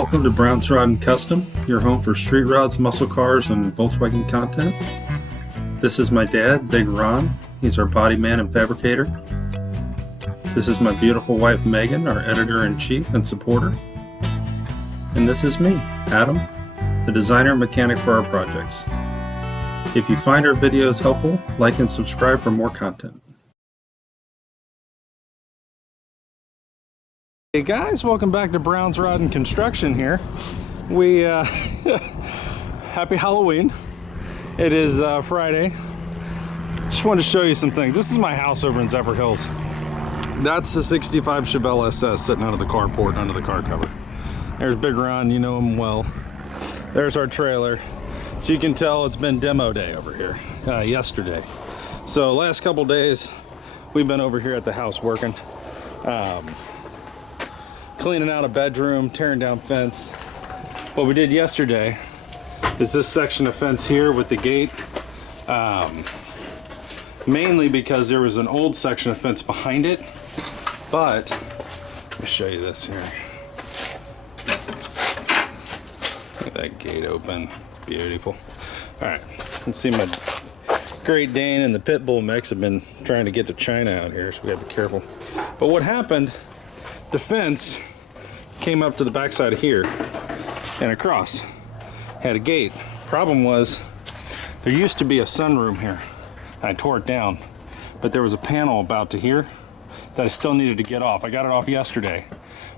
Welcome to Brown's Rod and Custom, your home for street rods, muscle cars, and Volkswagen content. This is my dad, Big Ron. He's our body man and fabricator. This is my beautiful wife, Megan, our editor-in-chief and supporter. And this is me, Adam, the designer and mechanic for our projects. If you find our videos helpful, like and subscribe for more content. Hey guys, welcome back to Brown's Rod and Construction here. We happy Halloween. It is Friday. Just wanted to show you some things. This is my house over in Zephyrhills. That's the 65 Chevelle SS sitting under the carport, under the car cover. There's Big Ron, you know him well. There's our trailer. So you can tell it's been demo day over here yesterday. So last couple days we've been over here at the house working. Cleaning out a bedroom, tearing down fence. What we did yesterday is this section of fence here with the gate, mainly because there was an old section of fence behind it, but let me show you this here. Look at that gate open, it's beautiful. All right, you can see my Great Dane and the Pit Bull mix have been trying to get to China out here, so we gotta be careful. But what happened, the fence came up to the backside of here and across, had a gate. Problem was, there used to be a sunroom here. I tore it down, but there was a panel about to here that I still needed to get off. I got it off yesterday,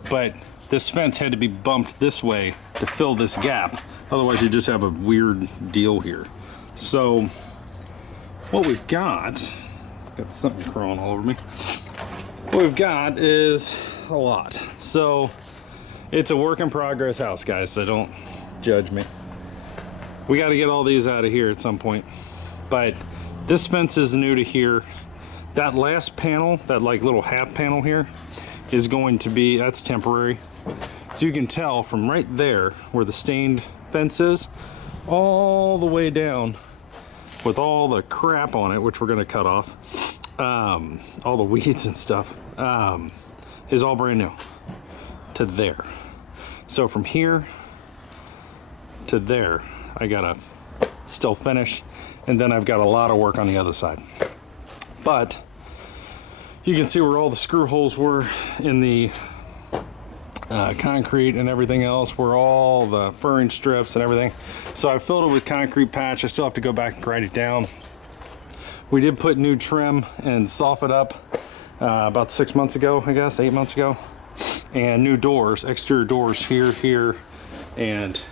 but this fence had to be bumped this way to fill this gap. Otherwise you just have a weird deal here. So what we've got something crawling all over me. What we've got is a lot. So it's a work in progress house, guys, so don't judge me. We got to get all these out of here at some point. But this fence is new to here. That last panel, that like little half panel here, is going to be, that's temporary. So you can tell from right there where the stained fence is, all the way down with all the crap on it, which we're going to cut off, all the weeds and stuff, is all brand new to there. So from here to there, I gotta still finish, and then I've got a lot of work on the other side. But you can see where all the screw holes were in the concrete and everything else, where all the furring strips and everything. So I filled it with concrete patch. I still have to go back and grind it down. We did put new trim and soften it up about 6 months ago, I guess, 8 months ago. And new doors, exterior doors here, and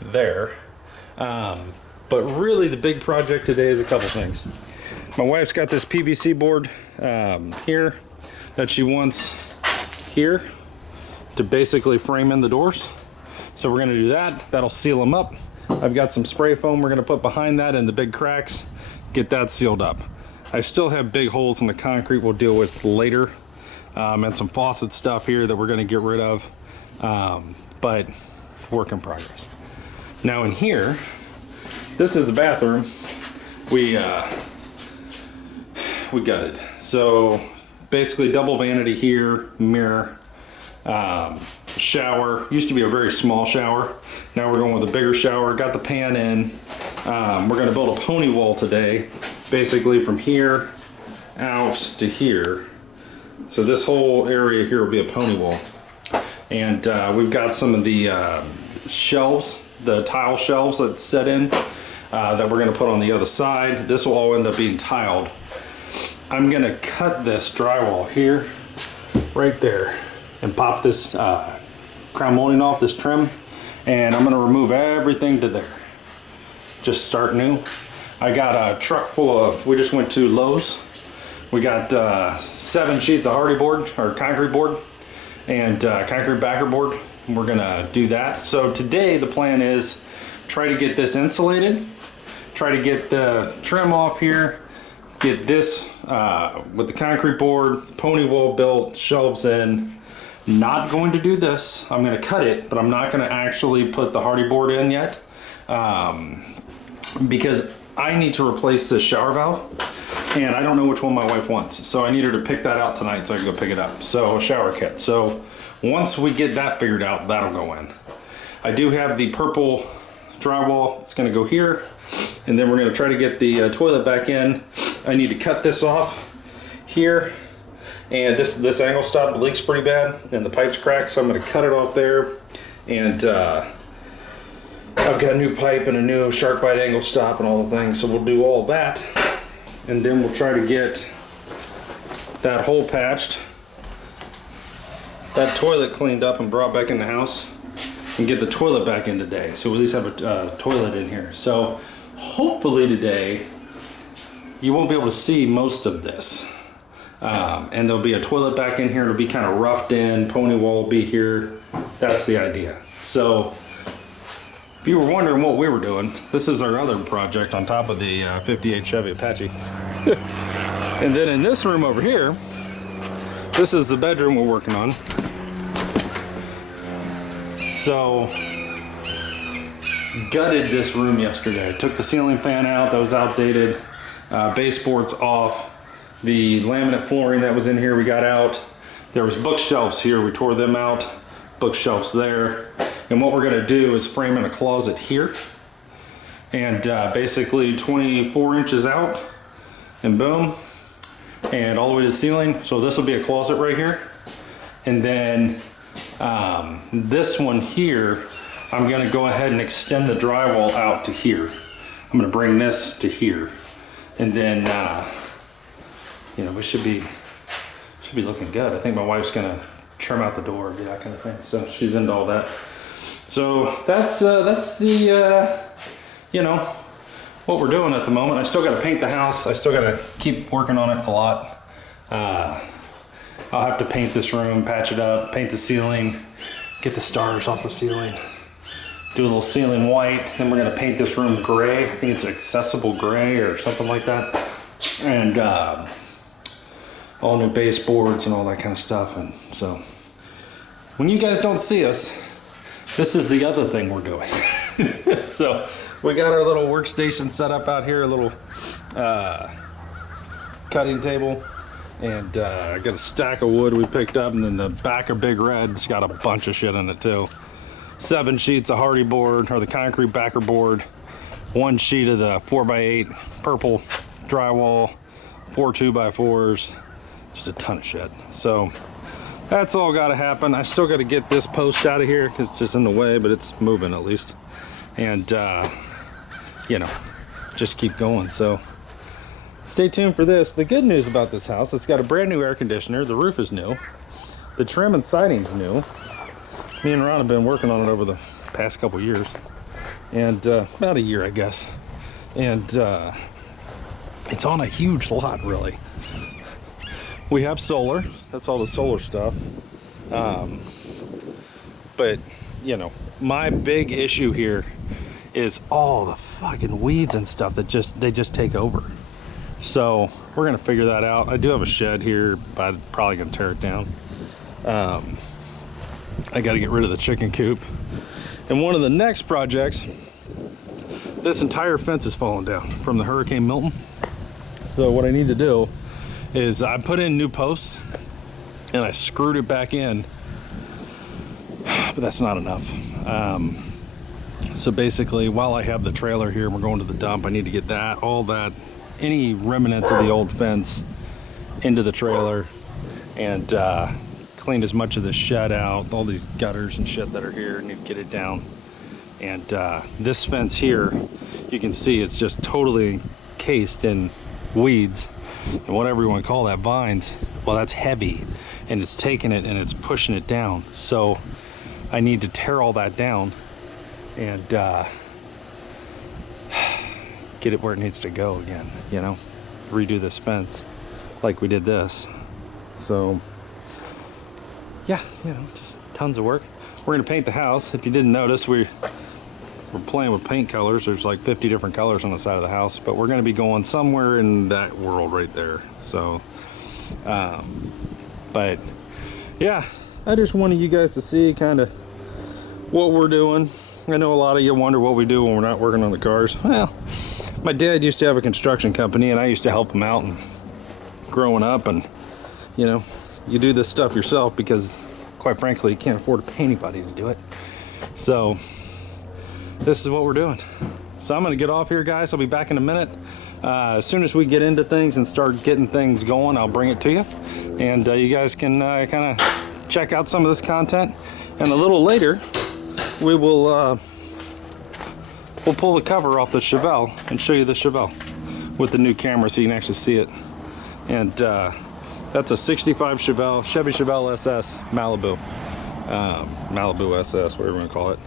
there. But really the big project today is a couple things. My wife's got this PVC board here that she wants here to basically frame in the doors. So we're gonna do that. That'll seal them up. I've got some spray foam we're gonna put behind that in the big cracks, get that sealed up. I still have big holes in the concrete we'll deal with later. And some faucet stuff here that we're going to get rid of, but work in progress. Now in here, this is the bathroom we gutted. So basically double vanity here, mirror, shower. Used to be a very small shower. Now we're going with a bigger shower. Got the pan in. We're going to build a pony wall today, basically from here out to here. So this whole area here will be a pony wall. And we've got some of the shelves, the tile shelves that set in that we're gonna put on the other side. This will all end up being tiled. I'm gonna cut this drywall here, right there, and pop this crown molding off, this trim, and I'm gonna remove everything to there. Just start new. I got a truck full of, we just went to Lowe's. We got 7 sheets of hardy board, or concrete board, and concrete backer board. We're gonna do that. So today the plan is try to get this insulated, try to get the trim off here, get this with the concrete board, pony wall built, shelves in. Not going to do this. I'm gonna cut it, but I'm not gonna actually put the hardy board in yet because I need to replace this shower valve. And I don't know which one my wife wants. So I need her to pick that out tonight so I can go pick it up. So a shower kit. So once we get that figured out, that'll go in. I do have the purple drywall. It's going to go here, and then we're going to try to get the toilet back in. I need to cut this off here, and this angle stop leaks pretty bad, and the pipe's cracked, so I'm going to cut it off there. And I've got a new pipe and a new shark bite angle stop and all the things, so we'll do all that, and then we'll try to get that hole patched, that toilet cleaned up and brought back in the house, and get the toilet back in today, so we at least have a toilet in here. So hopefully today you won't be able to see most of this, and there'll be a toilet back in here. It'll be kind of roughed in, pony wall will be here. That's the idea. So if you were wondering what we were doing, this is our other project on top of the 58 Chevy Apache. And then in this room over here, this is the bedroom we're working on. So, gutted this room yesterday. Took the ceiling fan out, that was outdated. Baseboards off. The laminate flooring that was in here we got out. There was bookshelves here, we tore them out. Bookshelves there. And what we're gonna do is frame in a closet here. And basically 24 inches out, and boom. And all the way to the ceiling. So this will be a closet right here. And then this one here, I'm gonna go ahead and extend the drywall out to here. I'm gonna bring this to here. And then, you know, we should be looking good. I think my wife's gonna trim out the door, do that kind of thing. So she's into all that. So that's the, you know, what we're doing at the moment. I still gotta paint the house. I still gotta keep working on it a lot. I'll have to paint this room, patch it up, paint the ceiling, get the stars off the ceiling, do a little ceiling white. Then we're gonna paint this room gray. I think it's accessible gray or something like that. And all new baseboards and all that kind of stuff. And so when you guys don't see us, this is the other thing we're doing. So we got our little workstation set up out here, a little cutting table. And I got a stack of wood we picked up, and then the back of Big Red's got a bunch of shit in it too. 7 sheets of hardy board, or the concrete backer board, 1 sheet of the 4x8 purple drywall, 4 2x4s, just a ton of shit. So that's all got to happen. I still got to get this post out of here because it's just in the way, but it's moving at least. And you know, just keep going. So stay tuned for this. The good news about this house, it's got a brand new air conditioner. The roof is new. The trim and siding's new. Me and Ron have been working on it over the past couple years. And about a year, I guess. And it's on a huge lot, really. We have solar. That's all the solar stuff. But, you know, my big issue here is all the fucking weeds and stuff that they just take over. So we're gonna figure that out. I do have a shed here, but I'm probably gonna tear it down. I gotta get rid of the chicken coop. And one of the next projects, this entire fence is falling down from the Hurricane Milton. So what I need to do is I put in new posts and I screwed it back in, but that's not enough. So basically, while I have the trailer here and we're going to the dump, I need to get that, all that, any remnants of the old fence into the trailer, and clean as much of the shed out, all these gutters and shit that are here, need to get it down. And this fence here, you can see it's just totally encased in weeds and whatever you want to call that, vines. Well, that's heavy, and it's taking it and it's pushing it down. So I need to tear all that down and get it where it needs to go again, you know, redo this fence like we did this. So yeah, you know, just tons of work. We're gonna paint the house. If you didn't notice, we're playing with paint colors. There's like 50 different colors on the side of the house, but we're gonna be going somewhere in that world right there. So but yeah, I just wanted you guys to see kind of what we're doing. I know a lot of you wonder what we do when we're not working on the cars. Well, my dad used to have a construction company, and I used to help him out and growing up, and you know, you do this stuff yourself because quite frankly you can't afford to pay anybody to do it. So this is what we're doing. So I'm gonna get off here, guys. I'll be back in a minute. As soon as we get into things and start getting things going, I'll bring it to you. And you guys can kind of check out some of this content. And a little later, we will we'll pull the cover off the Chevelle and show you the Chevelle with the new camera so you can actually see it. And that's a 65 Chevelle, Chevy Chevelle SS Malibu. Malibu SS, whatever you want to call it.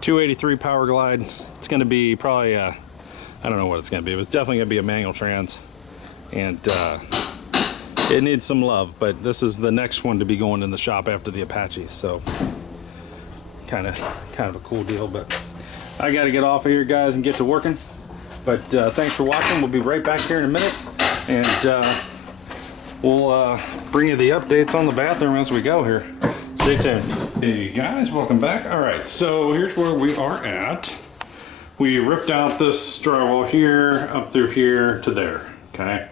283 Power Glide. It's going to be probably, I don't know what it's going to be. It's definitely going to be a manual trans. And it needs some love, but this is the next one to be going in the shop after the Apache. So kind of a cool deal, but I got to get off of here, guys, and get to working. But thanks for watching. We'll be right back here in a minute, and we'll bring you the updates on the bathroom as we go here. Stay tuned. Hey guys, welcome back. All right, so here's where we are at. We ripped out this drywall here, up through here to there, okay?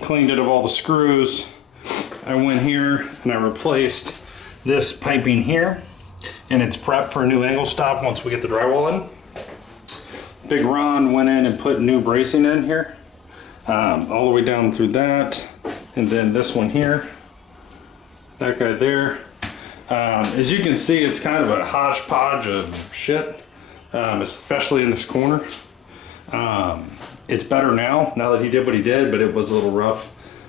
Cleaned it of all the screws. I went here and I replaced this piping here, and it's prepped for a new angle stop once we get the drywall in. Big Ron went in and put new bracing in here, all the way down through that, and then this one here, that guy there. As you can see, it's kind of a hodgepodge of shit, especially in this corner. It's better now that he did what he did, but it was a little rough.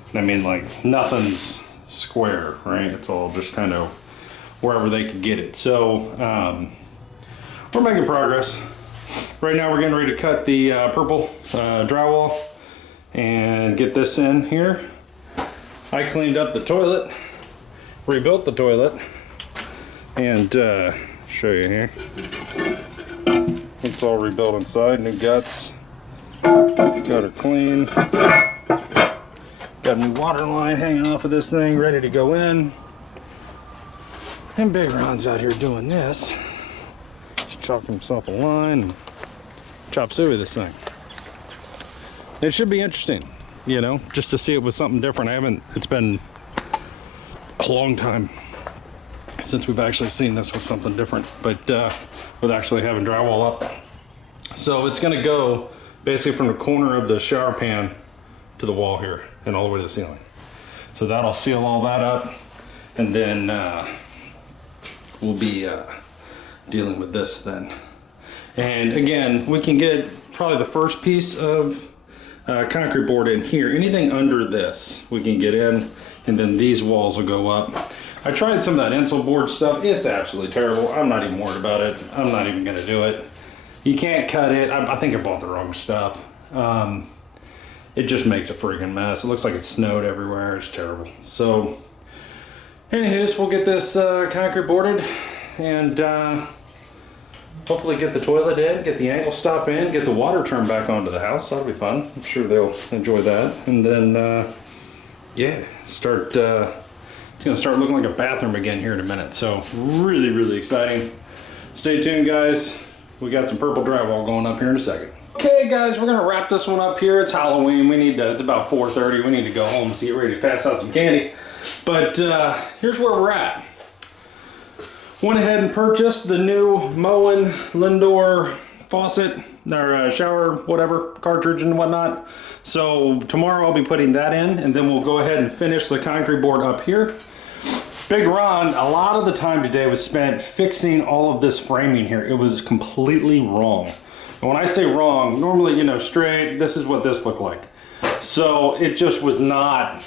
And I mean, like, nothing's square, right? It's all just kind of wherever they could get it. So we're making progress. Right now we're getting ready to cut the purple drywall and get this in here. I cleaned up the toilet, rebuilt the toilet, and show you here. It's all rebuilt inside, new guts. Got her clean. Got a new water line hanging off of this thing, ready to go in. And Big Ron's out here doing this. He's chopping himself a line and chop suey this thing. It should be interesting, you know, just to see it with something different. It's been a long time since we've actually seen this with something different, but with actually having drywall up. So it's gonna go basically from the corner of the shower pan to the wall here and all the way to the ceiling. So that'll seal all that up, and then we'll be dealing with this then. And again, we can get probably the first piece of concrete board in here. Anything under this we can get in, and then these walls will go up. I tried some of that Insul board stuff. It's absolutely terrible. I'm not even worried about it. I'm not even gonna do it. You can't cut it. I think I bought the wrong stuff. It just makes a freaking mess. It looks like it snowed everywhere. It's terrible. So anyways, we'll get this concrete boarded, and hopefully get the toilet in, get the angle stop in, get the water turned back onto the house. That'll be fun. I'm sure they'll enjoy that. And then yeah, start it's gonna start looking like a bathroom again here in a minute. So really exciting. Stay tuned, guys. We got some purple drywall going up here in a second. Okay guys, we're gonna wrap this one up here. It's Halloween. It's about 4:30. We need to go home and get ready to pass out some candy. But here's where we're at. Went ahead and purchased the new Moen Lindor faucet, or shower, whatever, cartridge and whatnot. So tomorrow I'll be putting that in, and then we'll go ahead and finish the concrete board up here. Big Ron, a lot of the time today was spent fixing all of this framing here. It was completely wrong. And when I say wrong, normally, you know, straight, this is what this looked like. So it just was not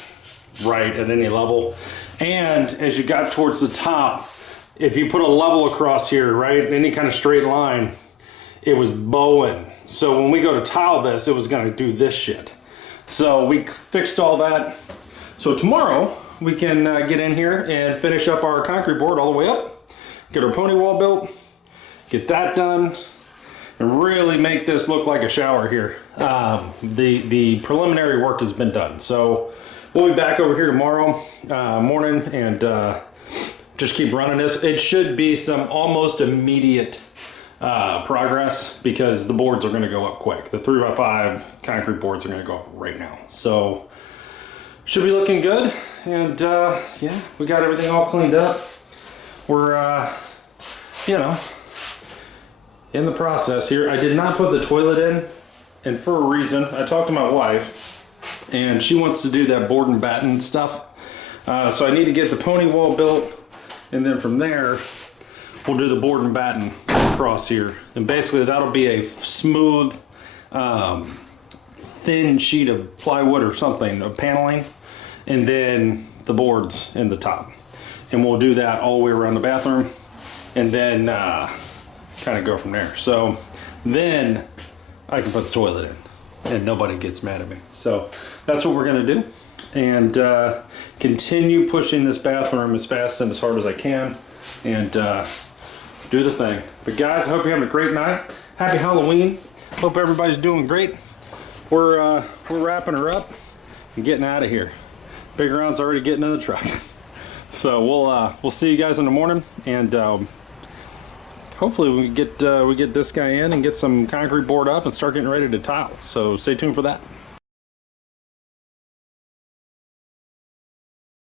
right at any level. And as you got towards the top, if you put a level across here, right, any kind of straight line, it was bowing. So when we go to tile this, it was gonna do this shit. So we fixed all that. So tomorrow we can get in here and finish up our concrete board all the way up, get our pony wall built, get that done, and really make this look like a shower here. The preliminary work has been done. So we'll be back over here tomorrow morning and just keep running this. It should be some almost immediate progress because the boards are going to go up quick. The 3x5 concrete boards are going to go up right now. So should be looking good. And yeah, we got everything all cleaned up. we're, you know, in the process here. I did not put the toilet in, and for a reason. I talked to my wife, and she wants to do that board and batten stuff. So I need to get the pony wall built, and then from there, we'll do the board and batten across here. And basically that'll be a smooth, thin sheet of plywood or something, of paneling, and then the boards in the top. And we'll do that all the way around the bathroom, and then kind of go from there. So then I can put the toilet in and nobody gets mad at me. So that's what we're gonna do, and continue pushing this bathroom as fast and as hard as I can, and do the thing. But guys, I hope you're having a great night. Happy Halloween. Hope everybody's doing great. We're wrapping her up and getting out of here. Big Ron's already getting in the truck. So we'll see you guys in the morning, and hopefully we get this guy in and get some concrete board up and start getting ready to tile. So stay tuned for that.